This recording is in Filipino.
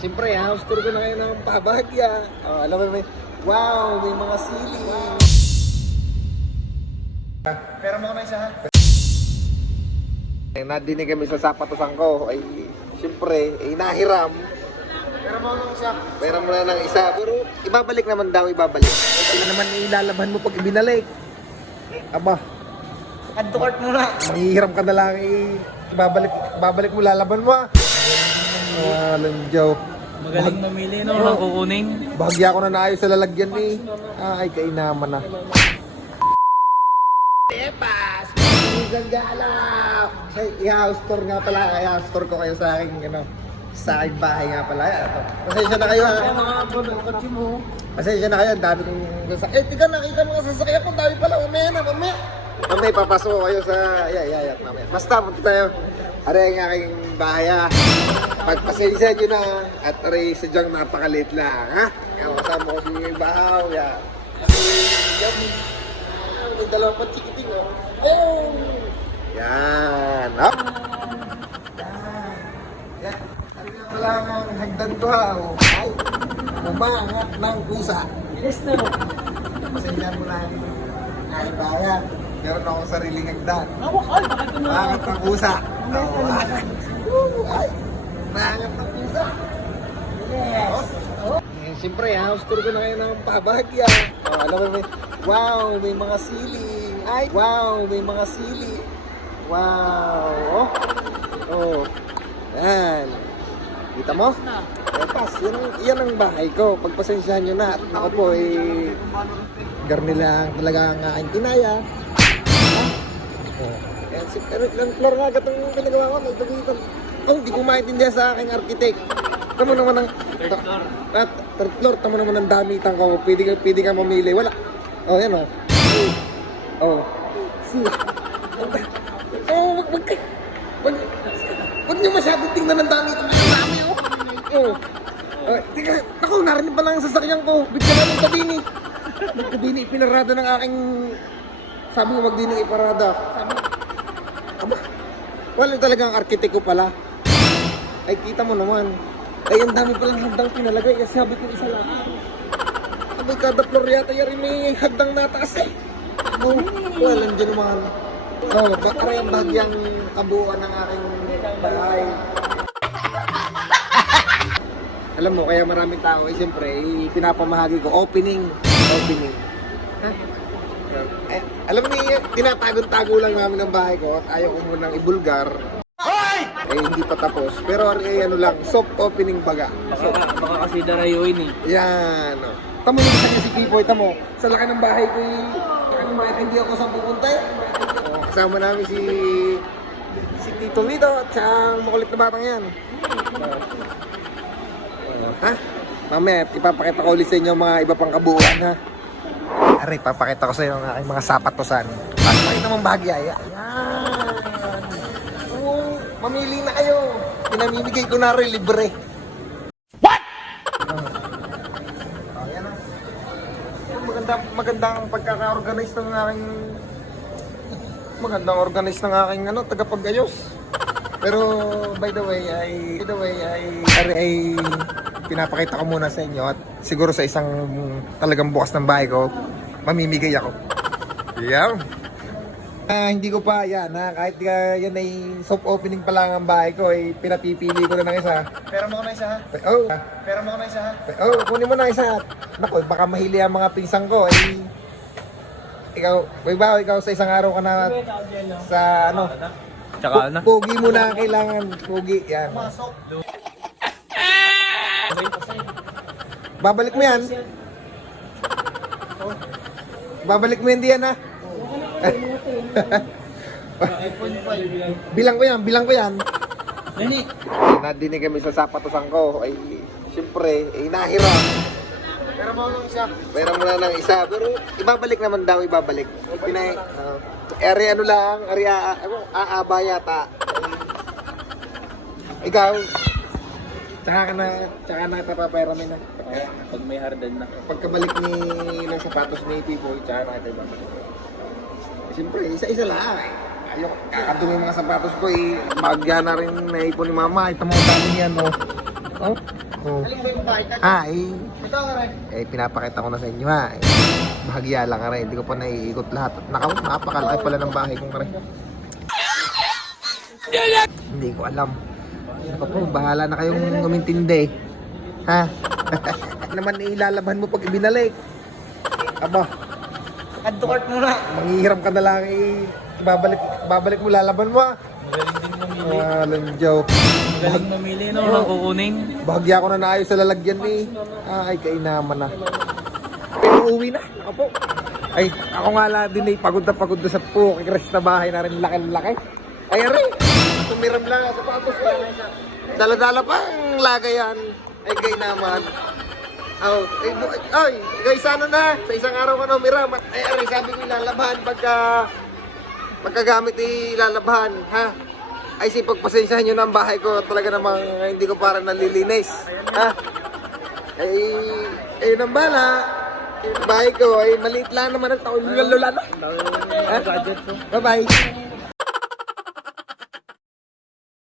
Siyempre, house tour ko na ngayon ng Pabagya. Alam mo, wow, may mga sili. Pero mo na isa ha? Nadinig kami sa sapatusan ko, ay siyempre, nahiram. Pero mo na isa? Pera mo na ng isa, pero ibabalik naman daw, ibabalik. Ano naman ilalaban mo pag ibinalik? Aba, Advocate mo na. manghihiram ka na lang, ibabalik mo, lalaban mo. Alam, Joe. Magaling mamili no, ng kukunin. Bahagya ko na naayos sa lalagyan ni. Ay, kainaman na. Epas! Isang gala! I-house tour nga pala. I-house tour ko kayo sa aking, sa aking bahay nga pala. Ito. Pasensya na kayo ha. Kotse mo. Pasensya na kayo. Ang dami kong sasakyan. Tika, nakita mga sasakyan ko. Ang dami pala. Mamaya na, mamaya. Mamaya, papasok ko kayo sa... Mamaya. Basta, punta tayo. Aray ang aking bahay ha. Pagpasensya nyo na. At aray, sadyang napakalit lang ha. Kaya kasama ko si Bahaw. Kasi, yan. May dalawang pantikiting oh. Oh! Yan. Up. Yan. Ano nga pala ang hagdan ko ha. Oh. Ay. Umangat ng pusa. Yes no. Pasensya mo na. Ay, bayan. Meron akong sariling hagdan. Ay, bakit mo? Umangat ng pusa. Ay. Umangat ng pusa. Yes. Siyempre, house tour ko na ngayon ng Pabagya. Alam mo, wow, may mga sili. Ay, wow, may mga sili. Wow. Oh. Yan. Kita mo? Epas, yan ang bahay ko. Pagpasensyahan nyo na. At ako po, garni lang talaga ang aking kinaya. Yan, pero ilang floor nga gatong pinagawa ko. May dugitan. Hindi ko maintindihan sa aking architect. Tama naman ang third floor, tama naman ang damitan ko. Pwede ka mamili. Wala. Oh, yan oh. Oh. Oh, wag niyo masyadong tingnan ng damitan. Ang dami oh. Oh. Tika, ako, narinig pa lang ang sasakyan ko. Bigla na ng kabini. Kabini, ipinarada ng aking... Sabi nga, wag din yung iparada. Sabi, aba, wala talagang architect ko pala. Ay, kita mo naman. Ay, ang dami palang hagdang pinalagay. Kasi sabi ko isa lang. Abay, kada floor yata yari may hagdang nataas eh. Oh, well, andyan naman. Oh, bakara yung bahagyang kabuuan ng aking bahay. Alam mo, kaya maraming tao eh, siyempre, pinapamahagi ko, opening. Ha? Alam niyo, tinatago-tago lang namin ang bahay ko at ayaw ko munang ibulgar. Hindi pa tapos. Pero ano lang, soft opening baga. Baka kasi darayuin eh. Yan. Tamo yung kanya si Pipoy, tamo. Sa laki ng bahay ko hindi ako saan pupunta eh. Kasama namin si Tito Lito at saka makulit na batang yan. Ha? Mamaya, ipapakita ko ulit sa inyo mga iba pang kabuuan ha. Aray, papakita ko sa inyo ang aking mga sapatosan. Pakita mong bahagya. Yan. Mamili na kayo. Pinamimigay ko na rin libre. What? Yan na. Magandang pagkaka-organize ng aking... Magandang organize ng aking tagapag-ayos. Pero by the way ay pinapakita ko muna sa inyo at siguro sa isang talagang bukas ng bahay ko, mamimigay ako. Yan. Hindi ko pa yan ha, kahit yan ay soft opening pa lang ang bahay ko ay pinapipili ko na ng isa. Pero mo na isa ha? Oh. Pero mo na isa ha? Oh, kunin mo na isa. Nako, baka mahili ang mga pinsang ko ay ikaw sa isang araw ka na sa Tsaka na. Pogi mo na kailangan. Pogi, yan. Babalik mo yan. Babalik mo yan diyan ha. Bilang ko yan. Nani? Nadinig kami sa sapatusan ko. Ay, siyempre, nahiram. Pero mo na isa? Meron mo na ng isa. Pero ibabalik naman daw, ibabalik. Area ano lang, area aaba yata. Ikaw, tsaka na papapera mo na. Pag may hardan na. Pagkabalik ng sapatos ni Pipoy, tsaka na diba? Siyempre, isa-isa lang. Ayok, kakadumi yung mga sapatos ko eh. Bagya na rin naipon ni Mama. Ito mga dami yan, no? Oh? Oh. Aling ba yung bahay? Ito ka rin. Pinapakita ko na sa inyo ha. Bahagya lang ka rin. Hindi ko pa naiikot lahat. At napakalaki pala ng bahay kong rin. Hindi ko alam. Ako po, bahala na kayong umintindi. Ha? Naman ilalaban mo pag ibinalik. Aba, Adukart mo na. manghihiram ka na lang babalik mo lalaban mo ha. Magaling din mamili. Lanjaw. Magaling mamili, no? Nang kukuning. Bahagya ko na naayos sa lalagyan ni. Ay, kainaman na. Pero uwi na. Ako po. Ay, ako nga lang din pagod na sa pukikres na bahay na rin laki-laki. Ay, aray. Tumiram lang sa patos. Dala-dala pa ang lagayan. Ay, kainaman. Ay, guys, ano na? Sa isang araw ko na umiram. Ay, aray, sabi ko ilalabahan pagkagamit ilalabahan. Ha? Ay, pagpasensyahan nyo na ang bahay ko. Talaga namang hindi ko parang nalilinis. Ha? Ay, nang bala. Yung bahay ko ay maliit lang naman ang taon. Lula na. Budget ko. Bye-bye.